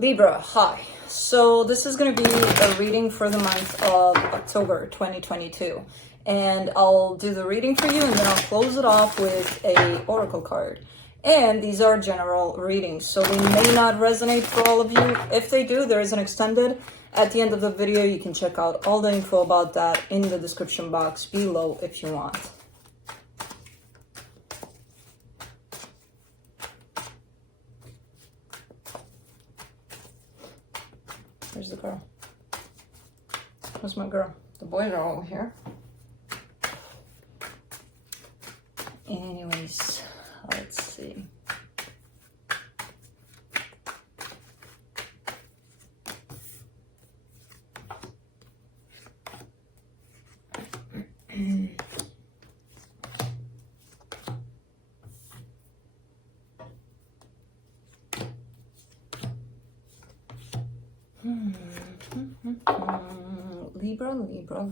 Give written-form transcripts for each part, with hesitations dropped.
Libra, hi. So this is going to be a reading for the month of October 2022. And I'll do the reading for you and then I'll close it off with a oracle card. And these are general readings, so they may not resonate for all of you. If they do, there is an extended. At the end of the video, you can check out all the info about that in the description box below if you want. Where's the girl? Where's my girl? The boys are all here. Anyways, let's see.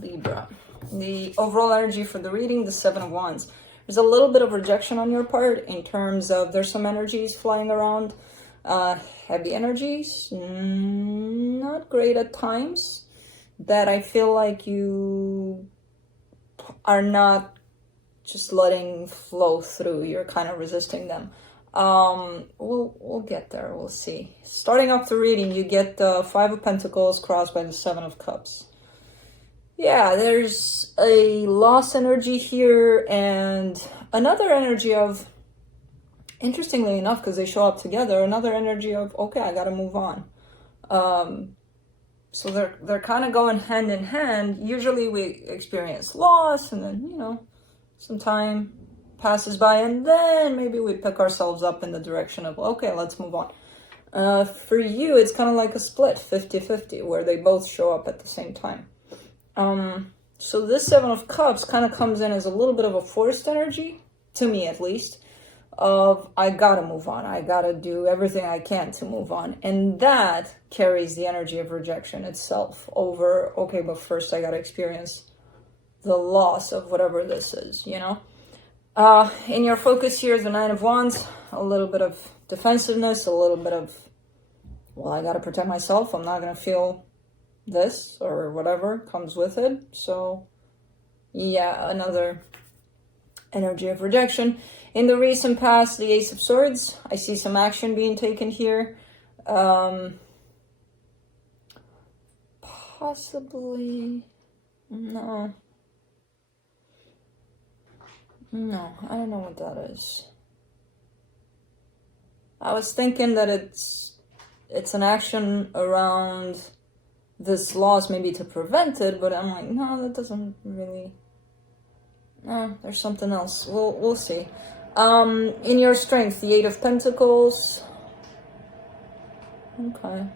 Libra. The overall energy for the reading, the Seven of Wands. There's a little bit of rejection on your part in terms of there's some energies flying around. Heavy energies, not great at times, that I feel like you are not just letting flow through. You're kind of resisting them. We'll get there. We'll see. Starting off the reading, you get the Five of Pentacles crossed by the Seven of Cups. Yeah, there's a loss energy here and another energy of, interestingly enough, because they show up together, another energy of, okay, I gotta move on. So they're kind of going hand in hand. Usually we experience loss and then, you know, some time passes by and then maybe we pick ourselves up in the direction of, okay, let's move on. For you, it's kind of like a split, 50-50, where they both show up at the same time. So this Seven of Cups kind of comes in as a little bit of a forced energy, to me at least, of I gotta move on. I gotta do everything I can to move on. And that carries the energy of rejection itself over, okay, but first I gotta experience the loss of whatever this is, you know? In your focus here is the Nine of Wands, a little bit of defensiveness, a little bit of, well, I gotta protect myself. I'm not gonna feel this or whatever comes with it. So yeah, another energy of rejection. In the recent past, the Ace of Swords, I see some action being taken here. Possibly, no, I don't know what that is. I was thinking that it's an action around this loss, maybe to prevent it, but I'm like, no, that doesn't really. No, there's something else. We'll see. In your strength, the Eight of Pentacles. Okay.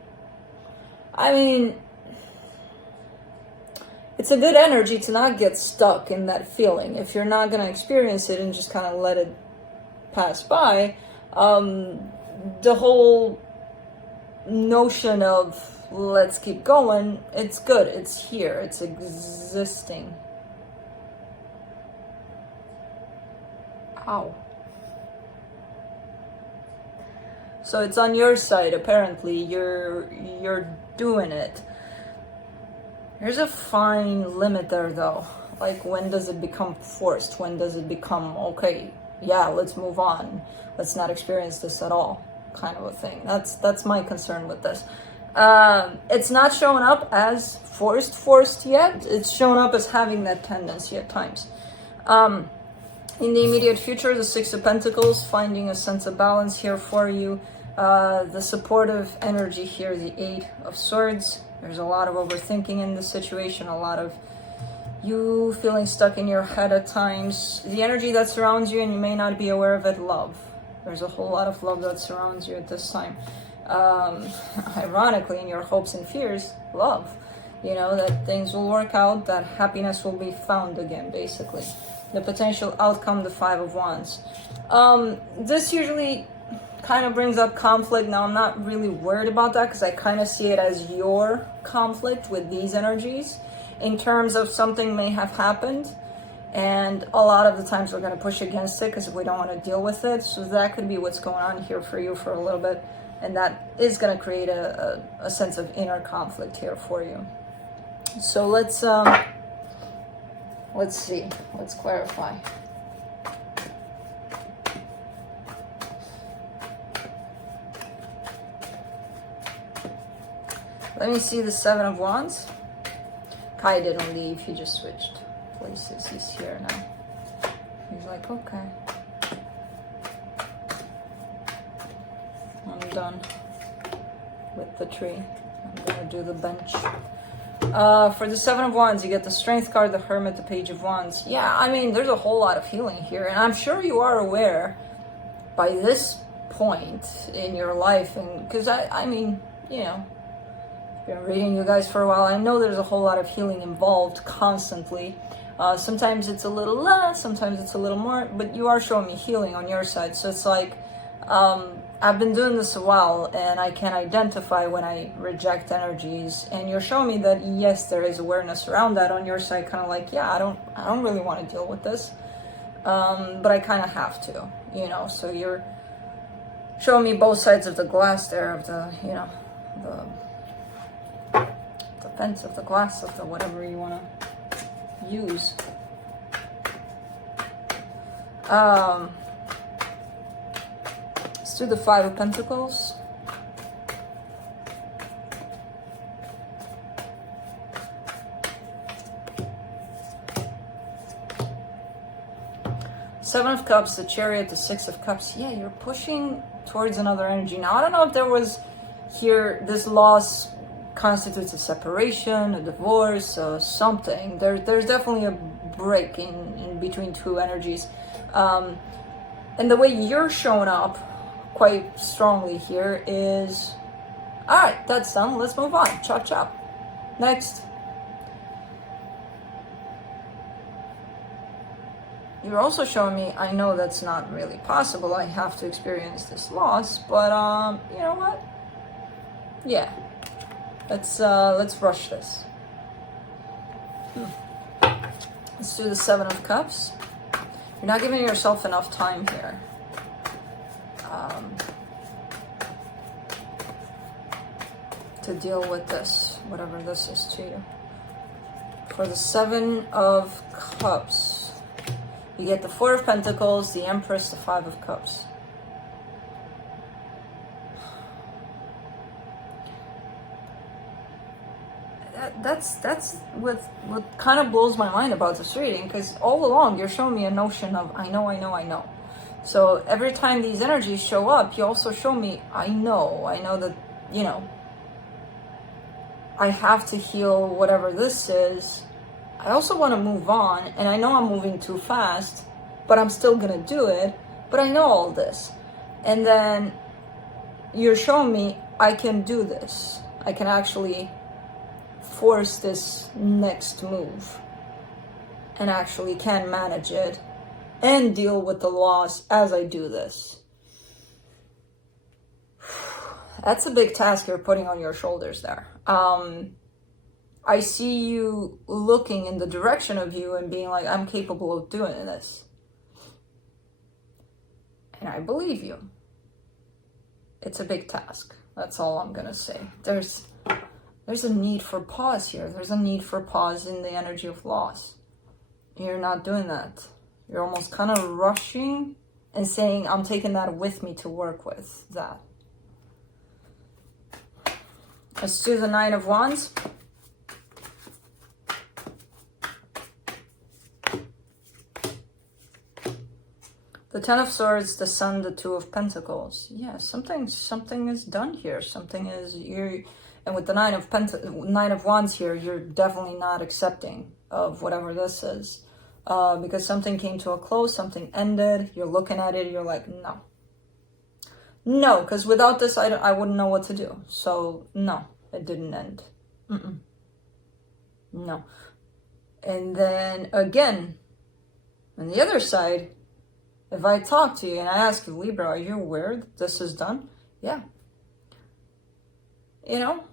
I mean, it's a good energy to not get stuck in that feeling. If you're not gonna experience it and just kind of let it pass by, the whole notion of let's keep going, it's good, it's here, it's existing. Ow. So it's on your side, apparently. You're doing it. There's a fine limit there though. Like, when does it become forced? When does it become, okay, yeah, let's move on, let's not experience this at all, kind of a thing. That's my concern with this. It's not showing up as forced yet. It's showing up as having that tendency at times. In the immediate future, the Six of Pentacles, finding a sense of balance here for you. The supportive energy here, the Eight of Swords. There's a lot of overthinking in this situation, a lot of you feeling stuck in your head at times. The energy that surrounds you, and you may not be aware of it, love. There's a whole lot of love that surrounds you at this time. Ironically, in your hopes and fears, love. You know, that things will work out, that happiness will be found again, basically. The potential outcome, the Five of Wands. This usually kind of brings up conflict. Now, I'm not really worried about that because I kind of see it as your conflict with these energies in terms of something may have happened And a lot of the times we're going to push against it because we don't want to deal with it. So that could be what's going on here for you for a little bit. And that is going to create a sense of inner conflict here for you. So let's see. Let's clarify. Let me see the Seven of Wands. Kai didn't leave. He just switched places. He's here now. He's like, okay. I'm done with the tree. I'm gonna do the bench. For the Seven of Wands, you get the Strength card, the Hermit, the Page of Wands. Yeah, I mean, there's a whole lot of healing here. And I'm sure you are aware by this point in your life. And because I mean, you know, been reading you guys for a while. I know there's a whole lot of healing involved constantly. Sometimes it's a little less, sometimes it's a little more, but you are showing me healing on your side. So it's like, I've been doing this a while and I can identify when I reject energies, and you're showing me that yes, there is awareness around that on your side, kind of like, yeah, I don't really want to deal with this, but I kind of have to, you know. So you're showing me both sides of the glass there, of the, you know, the fence of the glass, of the whatever you want to use. Let's do the Five of Pentacles. Seven of Cups, the Chariot, the Six of Cups. Yeah, you're pushing towards another energy. Now, I don't know if there was here, this loss constitutes a separation, a divorce, something. There's definitely a break in between two energies. And the way you're showing up quite strongly here is, all right, that's done. Let's move on. Chop, chop. Next. You're also showing me, I know that's not really possible. I have to experience this loss, but you know what? Yeah. Let's rush this. Let's do the Seven of Cups. You're not giving yourself enough time here. To deal with this, whatever this is to you. For the Seven of Cups, you get the Four of Pentacles, the Empress, the Five of Cups. That's what kind of blows my mind about this reading, because all along you're showing me a notion of I know. So every time these energies show up, you also show me I know that, you know, I have to heal whatever this is. I also want to move on, and I know I'm moving too fast, but I'm still gonna do it. But I know all this. And then you're showing me I can do this. I can actually force this next move and actually can manage it and deal with the loss as I do this. That's a big task you're putting on your shoulders there. I see you looking in the direction of you and being like, I'm capable of doing this. And I believe you. It's a big task. That's all I'm gonna say. There's a need for pause here. There's a need for pause in the energy of loss. You're not doing that. You're almost kind of rushing and saying, I'm taking that with me to work with that. Let's do the Nine of Wands. The Ten of Swords, the Sun, the Two of Pentacles. Yeah, something is done here. Something is, and with the Nine of Wands here, you're definitely not accepting of whatever this is. Because something came to a close, something ended, you're looking at it, you're like, no. No, because without this, I wouldn't know what to do. So, no, it didn't end. No. And then, again, on the other side, if I talk to you and I ask you, Libra, are you aware that this is done? Yeah. You know?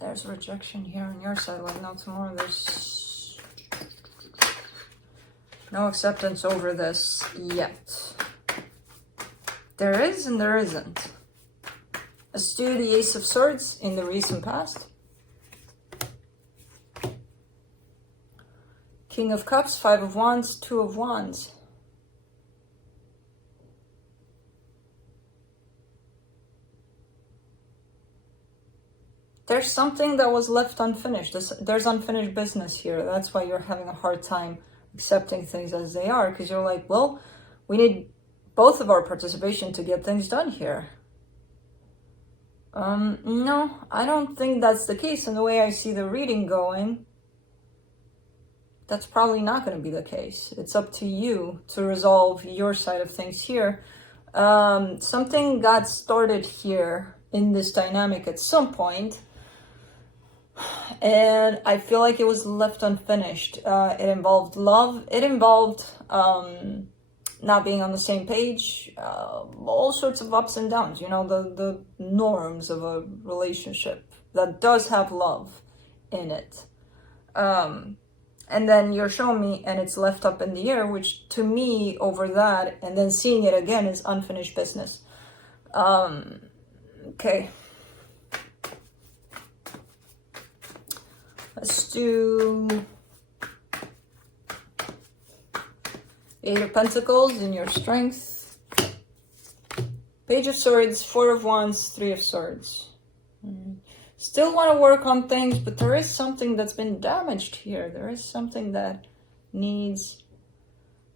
There's rejection here on your side, like no tomorrow. There's no acceptance over this yet. There is and there isn't. Let's do the Ace of Swords in the recent past. King of Cups, Five of Wands, Two of Wands. There's something that was left unfinished. There's unfinished business here. That's why you're having a hard time accepting things as they are, because you're like, well, we need both of our participation to get things done here. No, I don't think that's the case. And the way I see the reading going, that's probably not going to be the case. It's up to you to resolve your side of things here. Something got started here in this dynamic at some point, and I feel like it was left unfinished. It involved love. It involved not being on the same page, all sorts of ups and downs, you know, the norms of a relationship that does have love in it. And then you're showing me, and it's left up in the air, which to me, over that, and then seeing it again is unfinished business. Okay. Let's do Eight of Pentacles in your strength. Page of Swords, Four of Wands, Three of Swords. Still want to work on things, but there is something that's been damaged here. There is something that needs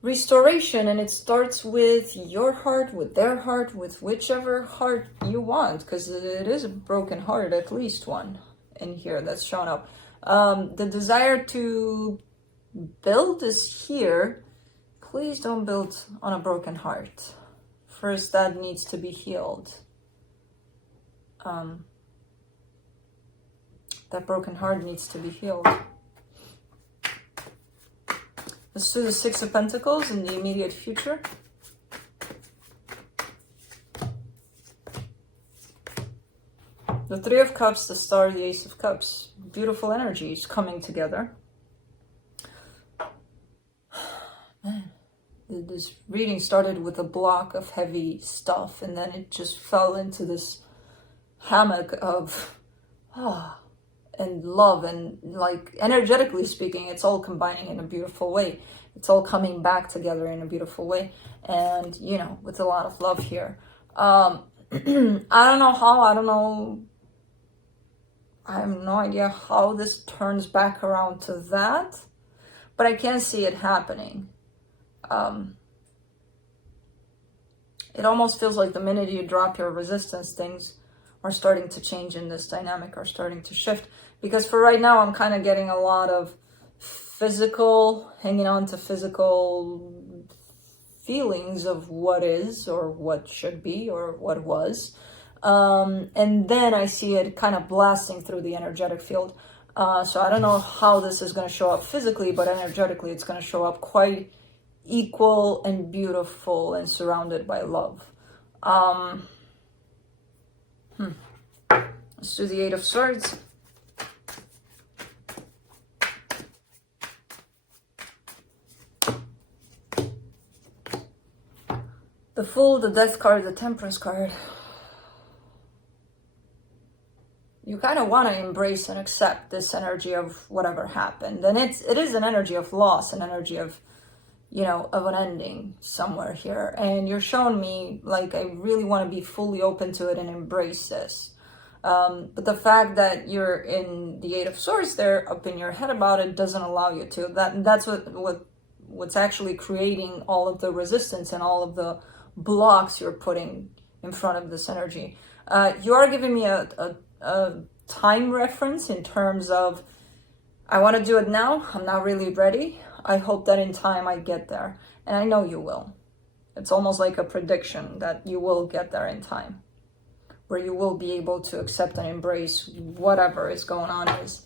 restoration, and it starts with your heart, with their heart, with whichever heart you want, because it is a broken heart, at least one in here that's shown up. The desire to build is here. Please don't build on a broken heart. First, that needs to be healed. That broken heart needs to be healed. Let's do the Six of Pentacles in the immediate future. The Three of Cups, the Star, the Ace of Cups. Beautiful energies coming together. Man, this reading started with a block of heavy stuff, and then it just fell into this hammock of and love, and like energetically speaking, it's all combining in a beautiful way. It's all coming back together in a beautiful way, and you know, with a lot of love here. I don't know how, I have no idea how this turns back around to that, but I can see it happening. It almost feels like the minute you drop your resistance, things are starting to change in this dynamic, are starting to shift. Because for right now, I'm kind of getting a lot of physical, hanging on to physical feelings of what is, or what should be, or what was. And then I see it kind of blasting through the energetic field. So I don't know how this is going to show up physically, but energetically it's going to show up quite equal and beautiful and surrounded by love. Let's do the Eight of Swords. The Fool, the Death card, the Temperance card. You kind of want to embrace and accept this energy of whatever happened. And it is an energy of loss, an energy of, you know, of an ending somewhere here. And you're showing me, like, I really want to be fully open to it and embrace this. But the fact that you're in the Eight of Swords there, up in your head about it, doesn't allow you to. That's what's actually creating all of the resistance and all of the blocks you're putting in front of this energy. You are giving me a time reference in terms of, I want to do it now. I'm not really ready. I hope that in time I get there. And I know you will. It's almost like a prediction that you will get there in time, where you will be able to accept and embrace whatever is going on. As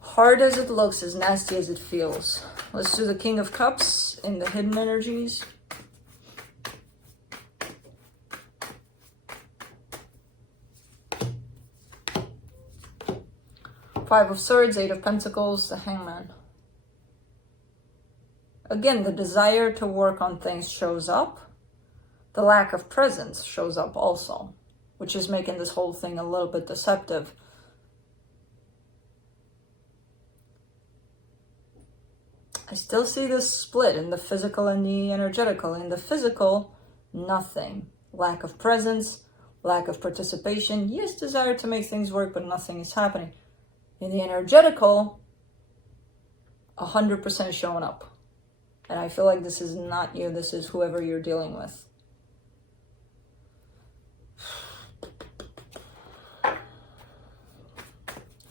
hard as it looks, as nasty as it feels. Let's do the King of Cups in the hidden energies. Five of Swords, Eight of Pentacles, the Hangman. Again, the desire to work on things shows up. the lack of presence shows up also, which is making this whole thing a little bit deceptive. I still see this split in the physical and the energetical. In the physical, nothing. Lack of presence, lack of participation. Yes, desire to make things work, but nothing is happening. In the energetical, 100% showing up. And I feel like this is not you. This is whoever you're dealing with.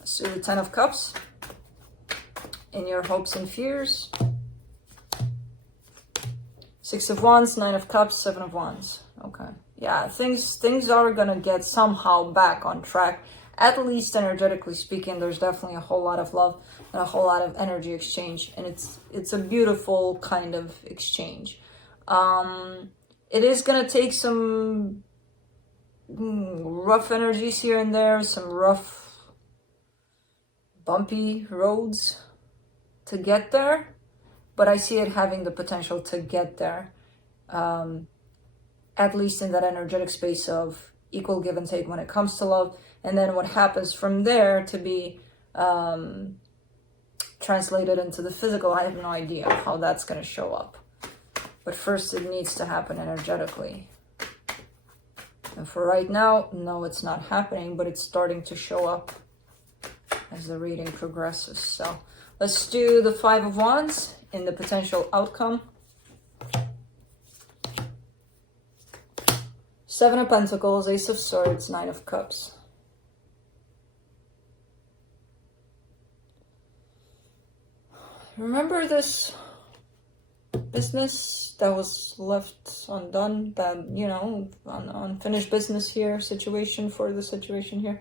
So the 10 of Cups. In your hopes and fears. 6 of Wands, 9 of Cups, 7 of Wands. Okay. Yeah, things are gonna get somehow back on track. At least energetically speaking, there's definitely a whole lot of love and a whole lot of energy exchange. And it's a beautiful kind of exchange. It is gonna take some rough energies here and there, some rough, bumpy roads to get there, but I see it having the potential to get there, at least in that energetic space of equal give and take when it comes to love, and then what happens from there to be translated into the physical. I have no idea how that's going to show up, but first it needs to happen energetically. And for right now, no, it's not happening, but it's starting to show up as the reading progresses. So let's do the 5 of Wands in the potential outcome. 7 of Pentacles, Ace of Swords, 9 of Cups. Remember this business that was left undone, that, you know, unfinished business here, situation for the situation here?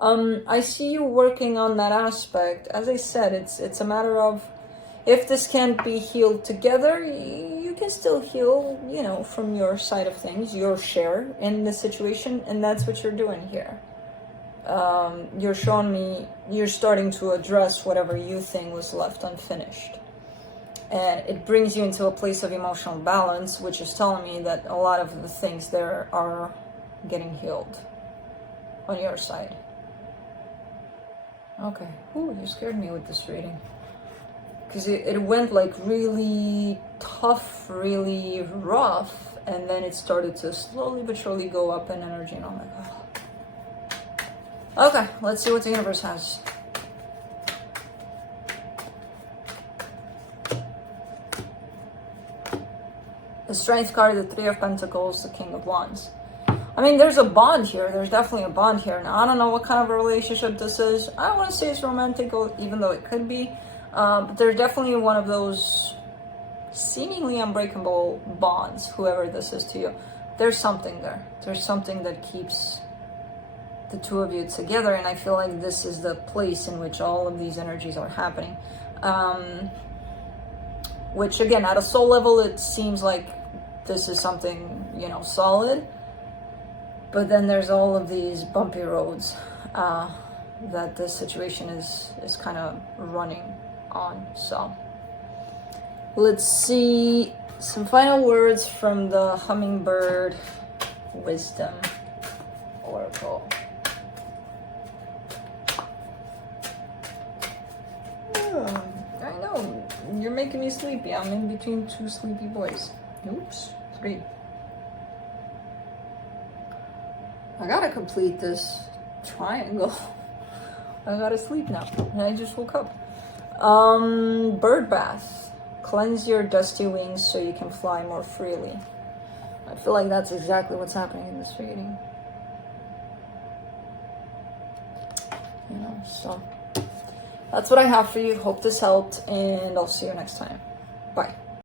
I see you working on that aspect. As I said, it's a matter of, if this can't be healed together, you can still heal, you know, from your side of things, your share in the situation, and that's what you're doing here. You're showing me you're starting to address whatever you think was left unfinished. And it brings you into a place of emotional balance, which is telling me that a lot of the things there are getting healed on your side. Okay. Ooh, you scared me with this reading. Because it went like really tough, really rough, and then it started to slowly but surely go up in energy, and I'm like, oh. Okay, let's see what the universe has. The Strength card, the 3 of Pentacles, the King of Wands. I mean, there's a bond here. There's definitely a bond here. Now, I don't know what kind of a relationship this is. I don't want to say it's romantic, even though it could be. But there's definitely one of those seemingly unbreakable bonds, whoever this is to you. There's something there. There's something that keeps the two of you together, and I feel like this is the place in which all of these energies are happening. Which, again, at a soul level, it seems like this is something, you know, solid. But then there's all of these bumpy roads that this situation is kind of running on. So let's see some final words from the Hummingbird Wisdom Oracle. I know, you're making me sleepy. I'm in between 2 sleepy boys. Oops, 3. I gotta complete this triangle. I gotta sleep now, and I just woke up. Bird bath. Cleanse your dusty wings so you can fly more freely. I feel like that's exactly what's happening in this reading. You know, so that's what I have for you. Hope this helped, and I'll see you next time. Bye.